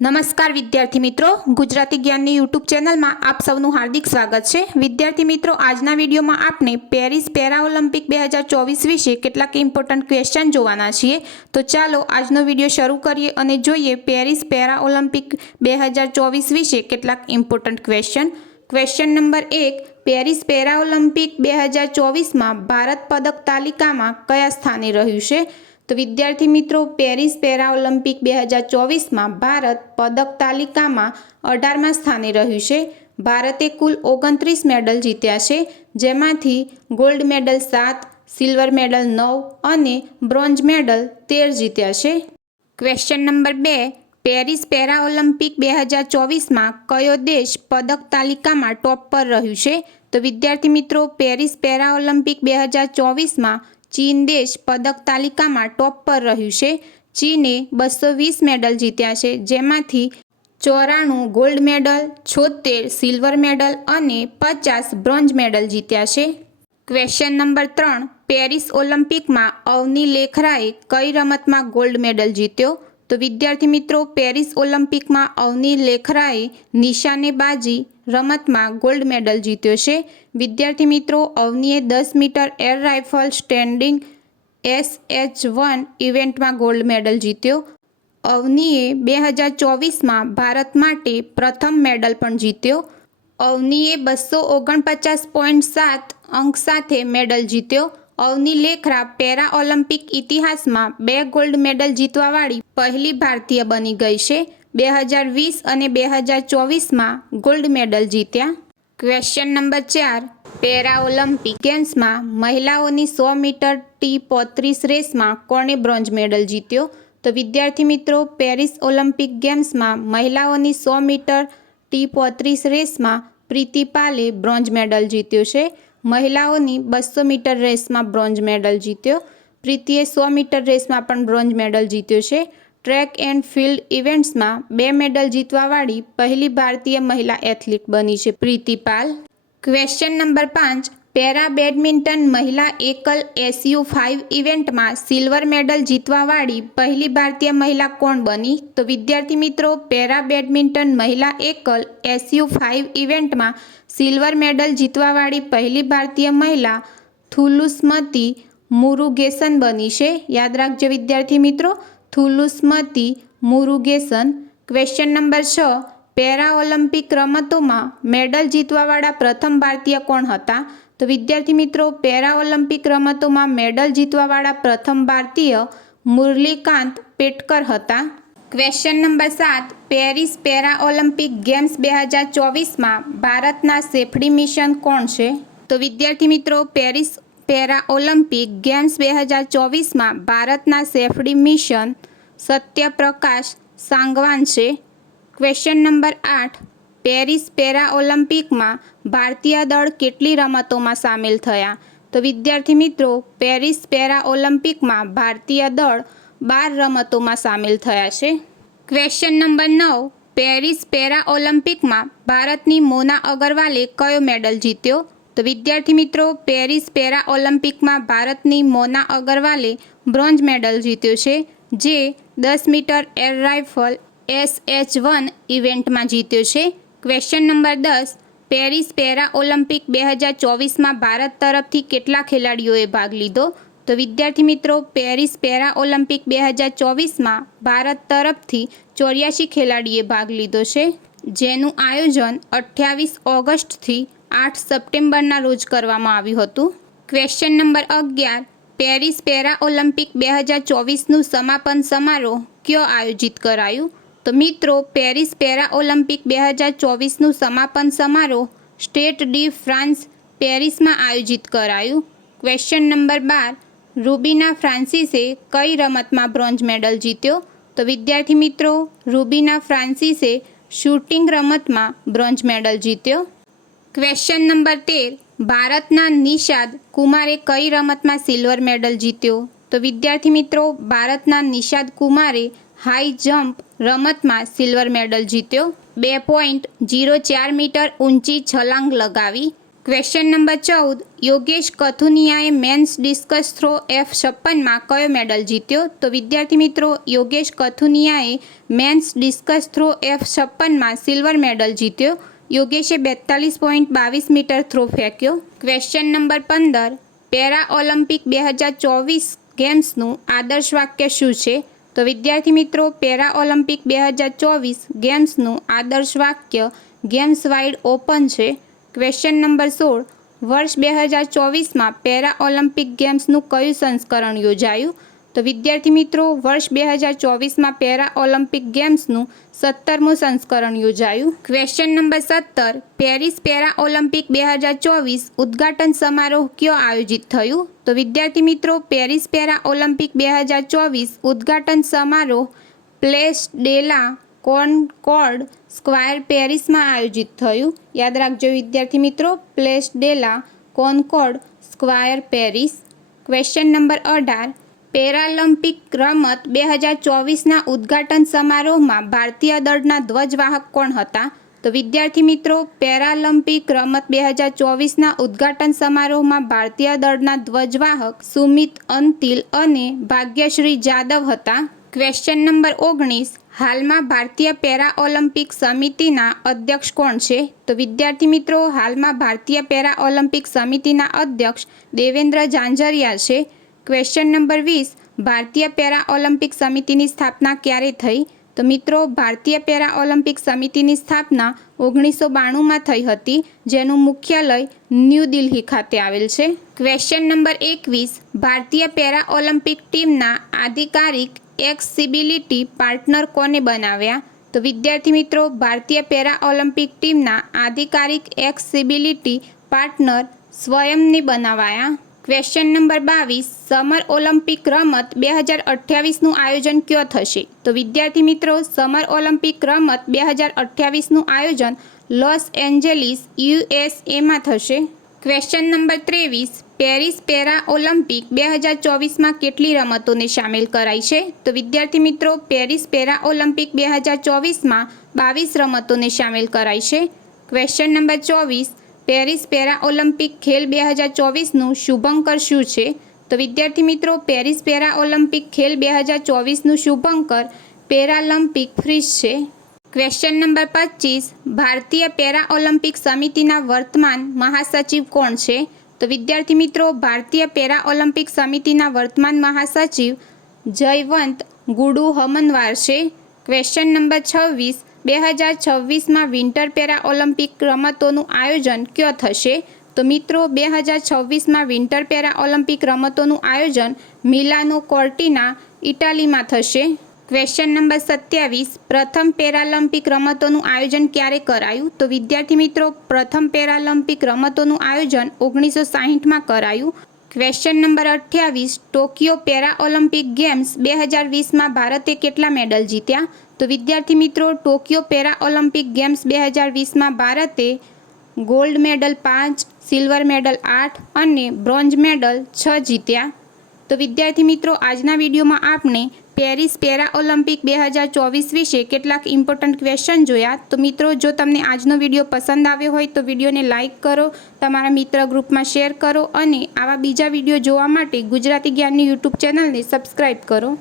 નમસ્કાર વિદ્યાર્થી મિત્રો, ગુજરાતી જ્ઞાનની યુટ્યુબ ચેનલમાં આપ સૌનું હાર્દિક સ્વાગત છે। વિદ્યાર્થી મિત્રો, આજના વિડીયોમાં આપણે પેરિસ પેરા ઓલિમ્પિક 2024 વિશે કેટલાક ઇમ્પોર્ટન્ટ ક્વેશ્ચન જોવાના છીએ। તો ચાલો આજનો વિડીયો શરૂ કરીએ અને જોઈએ પેરિસ પેરા ઓલિમ્પિક 2024 વિશે કેટલાક important question. Question number 1, Paris para Olympic 2024માં ભારત પદક તાલિકામાં કયા સ્થાને રહ્યું છે? તો વિદ્યાર્થી મિત્રો, પેરિસ પેરા ઓલિમ્પિક 2024માં ભારત પદક તાલિકામાં 18મા સ્થાને રહ્યું છે। ભારતે કુલ 29 મેડલ જીત્યા છે, જેમાંથી ગોલ્ડ મેડલ 7, સિલ્વર મેડલ 9 અને બ્રોન્ઝ મેડલ 13 જીત્યા છે। Question number 2, Paris para Olympic 2024માં કયો દેશ પદક તાલિકામાં ટોપ પર રહ્યું છે? તો વિદ્યાર્થી મિત્રો, પેરિસ પેરા ઓલિમ્પિક 2024માં ચીન દેશ પદક તાલિકામાં ટોપ પર રહ્યું છે। ચીને 220 મેડલ જીત્યા છે, જેમાંથી 94 ગોલ્ડ મેડલ, 76 સિલ્વર મેડલ અને 50 બ્રોન્ઝ મેડલ જીત્યા છે। ક્વેશ્ચન નંબર 3, પેરિસ ઓલિમ્પિકમાં અવની લેખરાએ કઈ રમતમાં ગોલ્ડ મેડલ જીત્યો? તો વિદ્યાર્થી મિત્રો, પેરિસ ઓલિમ્પિકમાં અવની લેખરાએ નિશાનેબાજી રમતમાં ગોલ્ડ મેડલ જીત્યો છે। વિદ્યાર્થી મિત્રો, અવનીએ 10 metre air rifle standing SH1 ઇવેન્ટમાં ગોલ્ડ મેડલ જીત્યો। અવનીએ 2024માં ભારત માટે પ્રથમ મેડલ પણ જીત્યો। અવનીએ 249.7 અંક સાથે મેડલ જીત્યો। અવની લેખરા પેરા ઓલિમ્પિક ઇતિહાસમાં 2 ગોલ્ડ મેડલ જીતવાવાળી પહેલી ભારતીય બની ગઈ છે। 2020 અને 2024માં ગોલ્ડ મેડલ જીત્યા। ક્વેશ્ચન નંબર 4, પેરા ઓલિમ્પિક ગેમ્સમાં મહિલાઓની 100 મીટર T35 રેસમાં કોણે બ્રોન્ઝ મેડલ જીત્યો? તો વિદ્યાર્થી મિત્રો, પેરિસ ઓલિમ્પિક ગેમ્સમાં મહિલાઓની 100 મીટર T35 રેસમાં પ્રીતિ પાલે બ્રોન્ઝ મેડલ જીત્યો છે। મહિલાઓની 200 મીટર રેસમાં બ્રોન્ઝ મેડલ જીત્યો। પ્રીતિએ 100 મીટર રેસમાં પણ બ્રોન્ઝ મેડલ જીત્યો છે। ટ્રેક એન્ડ ફિલ્ડ ઇવેન્ટ્સમાં 2 મેડલ જીતવાવાળી પહેલી ભારતીય મહિલા એથ્લીટ બની છે પ્રીતિ પાલ। ક્વેશ્ચન નંબર 5, પેરા બેડમિન્ટન મહિલા એકલ SU5 ઇવેન્ટમાં સિલ્વર મેડલ જીતવાવાળી પહેલી ભારતીય મહિલા કોણ બની? તો વિદ્યાર્થી મિત્રો, પેરા બેડમિન્ટન મહિલા એકલ SU5 ઇવેન્ટમાં સિલ્વર મેડલ જીતવાવાળી પહેલી ભારતીય મહિલા થુલુસ્મતી મુરુગેસન બની છે। યાદ રાખજો વિદ્યાર્થી મિત્રો, Thulasimathi Murugesan. Question number 6, para Olympic રમતોમાં મેડલ જીતવાવાળા પ્રથમ ભારતીય કોણ હતા? તો વિદ્યાર્થી મિત્રો, પેરા ઓલિમ્પિક રમતોમાં મેડલ જીતવાવાળા પ્રથમ ભારતીય મુરલીકાંત પેટકર હતા। Question number 7, Paris para Olympic games 2024માં ભારતના સેફટી મિશન કોણ છે? તો વિદ્યાર્થી મિત્રો, પેરિસ પેરા ઓલિમ્પિક ગેમ્સ 2024માં ભારતના સેફટી મિશન સત્યપ્રકાશ સાંગવાન છે। ક્વેશ્ચન નંબર 8, પેરિસ પેરા ઓલિમ્પિકમાં ભારતીય દળ કેટલી રમતોમાં સામેલ થયા? તો વિદ્યાર્થી મિત્રો, પેરિસ પેરા ઓલિમ્પિકમાં ભારતીય દળ 12 રમતોમાં સામેલ થયા છે। ક્વેશ્ચન નંબર 9, પેરિસ પેરા ઓલિમ્પિકમાં ભારતની મોના અગરવાલે કયો મેડલ જીત્યો? તો વિદ્યાર્થી મિત્રો, પેરિસ પેરા ઓલિમ્પિકમાં ભારતની મોના અગરવાલે બ્રોન્ઝ મેડલ જીત્યો છે, જે 10 મીટર એર રાઇફલ SH1 ઇવેન્ટમાં જીત્યો છે। Question number 10, Paris para Olympic 2024માં ભારત તરફથી કેટલા ખેલાડીઓએ ભાગ લીધો? તો વિદ્યાર્થી મિત્રો, પેરિસ પેરા ઓલિમ્પિક 2024માં ભારત તરફથી 84 ખેલાડીએ ભાગ લીધો છે, જેનું આયોજન 28 ઓગસ્ટથી 8 સપ્ટેમ્બરના રોજ કરવામાં આવ્યું હતું। Question number 11, Paris para Olympic 2024નું સમાપન સમારોહ કયો આયોજિત કરાયું? તો મિત્રો, પેરિસ પેરા ઓલિમ્પિક 2024નું સમાપન સમારોહ સ્ટેડ ડી ફ્રાન્સ પેરિસમાં આયોજિત કરાયું। ક્વેશ્ચન નંબર 12, રૂબીના ફ્રાન્સિસે કઈ રમતમાં બ્રોન્ઝ મેડલ જીત્યો? તો વિદ્યાર્થી મિત્રો, રૂબીના ફ્રાન્સિસે શૂટિંગ રમતમાં બ્રોન્ઝ મેડલ જીત્યો। ક્વેશ્ચન નંબર 13, ભારતના નિષાદ કુમારે કઈ રમતમાં સિલ્વર મેડલ જીત્યો? તો વિદ્યાર્થી મિત્રો, ભારતના નિષાદ કુમારે હાઈ જમ્પ રમતમાં સિલ્વર મેડલ જીત્યો। 2.04 મીટર ઊંચી છલાંગ લગાવી। ક્વેશ્ચન નંબર 14, યોગેશ કથુનિયાએ મેન્સ ડિસ્કસ થ્રો F56માં કયો મેડલ જીત્યો? તો વિદ્યાર્થી મિત્રો, યોગેશ કથુનિયાએ મેન્સ ડિસ્કસ થ્રો F56માં સિલ્વર મેડલ જીત્યો. યોગેશે 42.22 મીટર થ્રો ફેંક્યો. ક્વેશ્ચન નંબર 15, પેરા ઓલિમ્પિક 2024 ગેમ્સનું આદર્શ વાક્ય શું છે? તો વિદ્યાર્થી મિત્રો, પેરા ઓલિમ્પિક 2024 ગેમ્સનું આદર્શ વાક્ય ગેમ્સ વાઇડ ઓપન છે. ક્વેશ્ચન નંબર 16, વર્ષ 2024માં પેરા ઓલિમ્પિક ગેમ્સનું કયું સંસ્કરણ યોજાયું? તો વિદ્યાર્થી મિત્રો, વર્ષ 2024માં પેરા ઓલિમ્પિક ગેમ્સનું 17મું સંસ્કરણ યોજાયું. Question number 17, Paris para Olympic 2024 ઉદ્ઘાટન સમારોહ કયો આયોજિત થયું? તો વિદ્યાર્થી મિત્રો, પેરિસ પેરા ઓલિમ્પિક 2024 ઉદ્ઘાટન સમારોહ place de la Concorde square પેરિસમાં આયોજિત થયું. યાદ રાખજો વિદ્યાર્થી મિત્રો, Place de la Concorde square Paris. Question number 18, Paralympic રમત 2024ના ઉદ્ઘાટન સમારોહમાં ભારતીય દળના ધ્વજવાહક કોણ હતા? તો વિદ્યાર્થી મિત્રો, પેરાલિમ્પિક રમત 2024ના ઉદ્ઘાટન સમારોહમાં ભારતીય દળના ધ્વજવાહક સુમિત અંતિલ અને ભાગ્યશ્રી જાદવ હતા. ક્વેશ્ચન નંબર 19, હાલમાં ભારતીય પેરા ઓલિમ્પિક સમિતિના અધ્યક્ષ કોણ છે? તો વિદ્યાર્થી મિત્રો, હાલમાં ભારતીય પેરા ઓલિમ્પિક સમિતિના અધ્યક્ષ દેવેન્દ્ર ઝાંઝરિયા છે. ક્વેશ્ચન નંબર 20, ભારતીય પેરા ઓલિમ્પિક સમિતિની સ્થાપના ક્યારે થઈ? તો મિત્રો, ભારતીય પેરા ઓલિમ્પિક સમિતિની સ્થાપના 1992માં થઈ હતી, જેનું મુખ્યાલય ન્યૂ દિલ્હી ખાતે આવેલ છે. ક્વેશ્ચન નંબર 21, ભારતીય પેરા ઓલિમ્પિક ટીમના આધિકારિક એક્સિબિલિટી પાર્ટનર કોને બનાવ્યા? તો વિદ્યાર્થી મિત્રો, ભારતીય પેરા ઓલિમ્પિક ટીમના આધિકારિક એક્સિબિલિટી પાર્ટનર સ્વયંને બનાવાયા. ક્વેશ્ચન નંબર 22, સમર ઓલિમ્પિક રમત 2028નું આયોજન ક્યો થશે? તો વિદ્યાર્થી મિત્રો, સમર ઓલિમ્પિક રમત 2028નું આયોજન લોસ એન્જલિસ USAમાં થશે. Question number 23, Paris para Olympic 2024માં કેટલી રમતોને સામેલ કરાઈ છે? તો વિદ્યાર્થી મિત્રો, પેરિસ પેરા ઓલિમ્પિક 2024માં 22 રમતોને સામેલ કરાઈ છે. Question number 24, Paris para Olympic ખેલ 2024નું શુભંકર શું છે? તો વિદ્યાર્થી મિત્રો, પેરિસ પેરા ઓલિમ્પિક ખેલ 2024નું શુભંકર પેરાલિમ્પિક ફ્રીઝ છે. ક્વેશ્ચન નંબર 25, ભારતીય પેરા ઓલિમ્પિક સમિતિના વર્તમાન મહાસચિવ કોણ છે? તો વિદ્યાર્થી મિત્રો, ભારતીય પેરા ઓલિમ્પિક સમિતિના વર્તમાન મહાસચિવ જયવંત ગુડુ હમનવાર છે. ક્વેશ્ચન નંબર 26, 2026માં વિન્ટર પેરા ઓલિમ્પિક રમતોનું આયોજન ક્યો થશે? તો મિત્રો, 2026માં વિન્ટર પેરા ઓલિમ્પિક રમતોનું આયોજન મિલાનો કોર્ટિના ઇટાલીમાં થશે. ક્વેશ્ચન નંબર 27, પ્રથમ પેરાલિમ્પિક રમતોનું આયોજન ક્યારે કરાયું? તો વિદ્યાર્થી મિત્રો, પ્રથમ પેરાલિમ્પિક રમતોનું આયોજન 1960માં કરાયું. Question number 28, Tokyo para Olympic games 2020માં ભારતે કેટલા મેડલ જીત્યા? તો વિદ્યાર્થી મિત્રો, ટોક્યો પેરા ઓલિમ્પિક ગેમ્સ 2020માં ભારતે ગોલ્ડ મેડલ 5, સિલ્વર મેડલ 8 અને બ્રોન્ઝ મેડલ 6 જીત્યા. તો વિદ્યાર્થી મિત્રો, આજના વિડીયોમાં આપણે પેરિસ પેરા ઓલિમ્પિક 2024 વિશે કેટલાક ઇમ્પોર્ટન્ટ ક્વેશ્ચન જોયા. તો મિત્રો, જો તમને આજનો વિડીયો પસંદ આવ્યો હોય તો વિડીયોને લાઇક કરો, તમારા મિત્ર ગ્રુપમાં શેર કરો અને આવા બીજા વિડીયો જોવા માટે ગુજરાતી જ્ઞાનની યુટ્યુબ ચેનલને સબસ્ક્રાઈબ કરો.